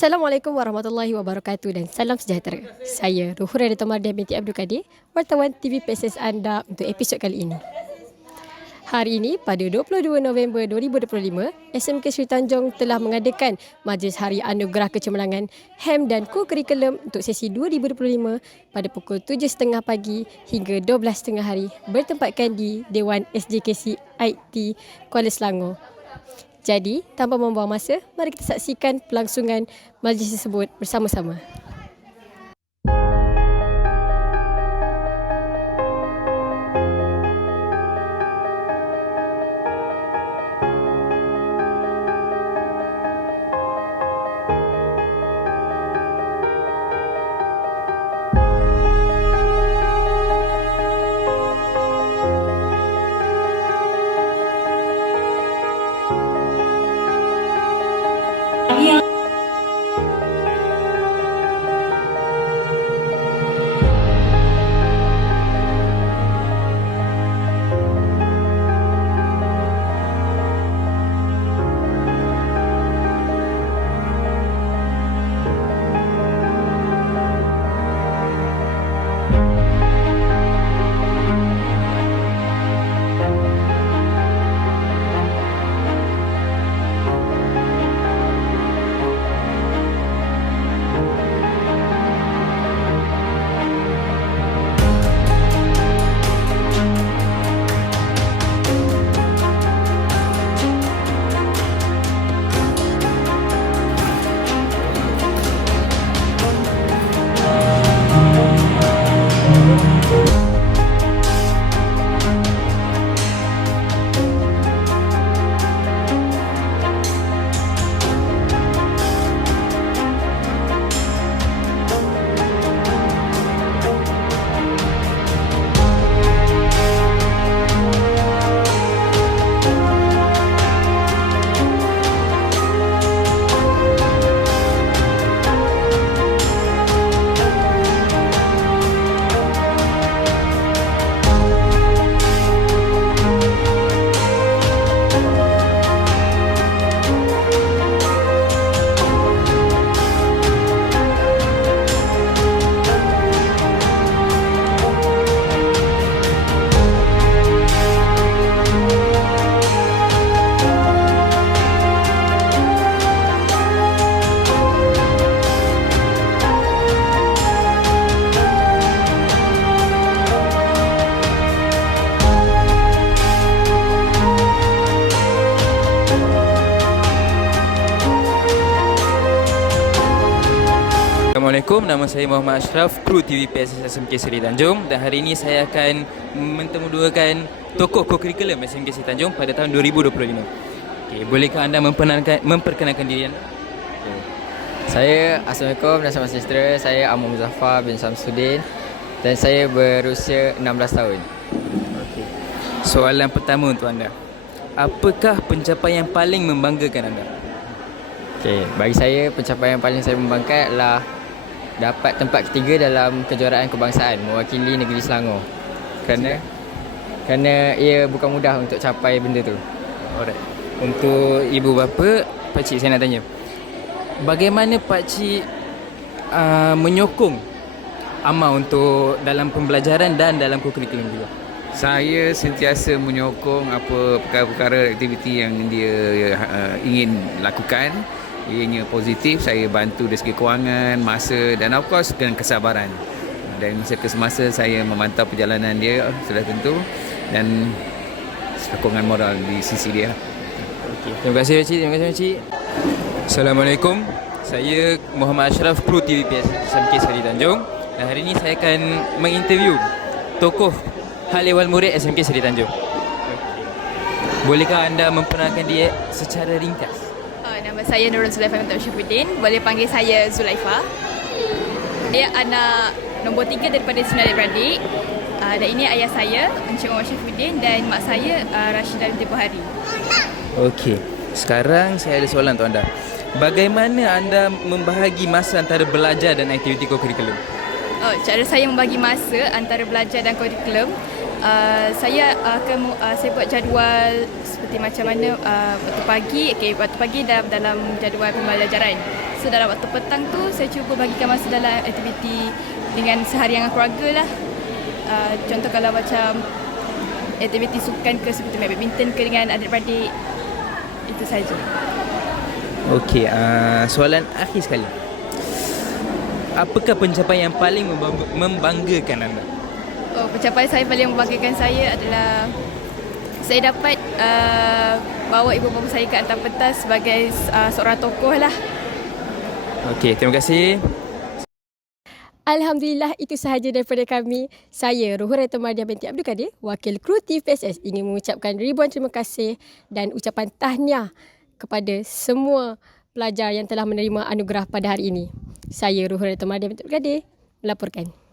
Assalamualaikum warahmatullahi wabarakatuh dan salam sejahtera. Saya Ruhura Dato' Mardia binti Abdul Kadir, wartawan TV PSS anda untuk episod kali ini. Hari ini, pada 22 November 2025, SMK Sri Tanjung telah mengadakan Majlis Hari Anugerah Kecemerlangan HEM dan Co-Curriculum untuk sesi 2025 pada pukul 7.30 pagi hingga 12.30 hari bertempatkan di Dewan SJKC IT Kuala Selangor. Jadi, tanpa membuang masa, mari kita saksikan pelangsungan majlis tersebut bersama-sama. Assalamualaikum, nama saya Muhammad Ashraf, kru TV PSS SMK Seri Tanjung dan hari ini saya akan mentemuduakan tokoh co-curriculum SMK Seri Tanjung pada tahun 2025. Okay, bolehkah anda memperkenalkan, memperkenalkan diri anda? Saya Assalamualaikum dan salam sejahtera. Saya Ahmad Muzaffar bin Samsudin dan saya berusia 16 tahun. Okay. Soalan pertama untuk anda. Apakah pencapaian yang paling membanggakan anda? Okey, bagi saya pencapaian yang paling saya membanggakan adalah dapat tempat ketiga dalam kejuaraan kebangsaan mewakili negeri Selangor. Kerana kerana ia bukan mudah untuk capai benda tu. Alright. Untuk ibu bapa, pak cik saya nak tanya. Bagaimana pak cik uh, menyokong Amma untuk dalam pembelajaran dan dalam kurikulum juga? Saya sentiasa menyokong apa perkara-perkara aktiviti yang dia uh, ingin lakukan ianya positif saya bantu dari segi kewangan masa dan of course dengan kesabaran. Dan semasa saya memantau perjalanan dia sudah tentu. Dan sokongan moral di sisi dia. Okay. terima kasih Cik terima kasih Cik Assalamualaikum. Saya Muhammad Ashraf kru TVPS SMK Seri Tanjung. Dan hari ini saya akan menginterview tokoh Hal Ehwal Murid SMK Seri Tanjung. Bolehkah anda memperkenalkan dia secara ringkas? Nama saya Nurul Zulaifa Minta Syafuddin. Boleh panggil saya Zulaifa. Dia anak nombor tiga daripada sembilan adik-beradik. Uh, dan ini ayah saya, Encik Umar Syafuddin dan mak saya, uh, Rashidah binti Buhari. Okey. Sekarang saya ada soalan untuk anda. Bagaimana anda membahagi masa antara belajar dan aktiviti kurikulum? Oh, cara saya membagi masa antara belajar dan kurikulum, uh, saya akan uh, saya buat jadual seperti macam mana uh, waktu pagi okey waktu pagi dalam dalam jadual pembelajaran So dalam waktu petang tu saya cuba bagikan masa dalam aktiviti dengan seharian dengan keluarga lah. Uh, contoh kalau macam aktiviti sukan ke seperti main badminton ke dengan adik-beradik. Itu saja. Okey, uh, soalan akhir sekali. Apakah pencapaian yang paling membang- membanggakan anda? Oh, pencapaian saya paling membanggakan saya adalah saya dapat uh, bawa ibu bapa saya ke atas pentas sebagai uh, seorang tokoh lah. Okey, terima kasih. Alhamdulillah itu sahaja daripada kami. Saya Ruhur Mardia binti Abdul Kadir, Wakil Kru TPSS ingin mengucapkan ribuan terima kasih dan ucapan tahniah kepada semua pelajar yang telah menerima anugerah pada hari ini. Saya Ruhur Mardia binti Abdul Kadir melaporkan.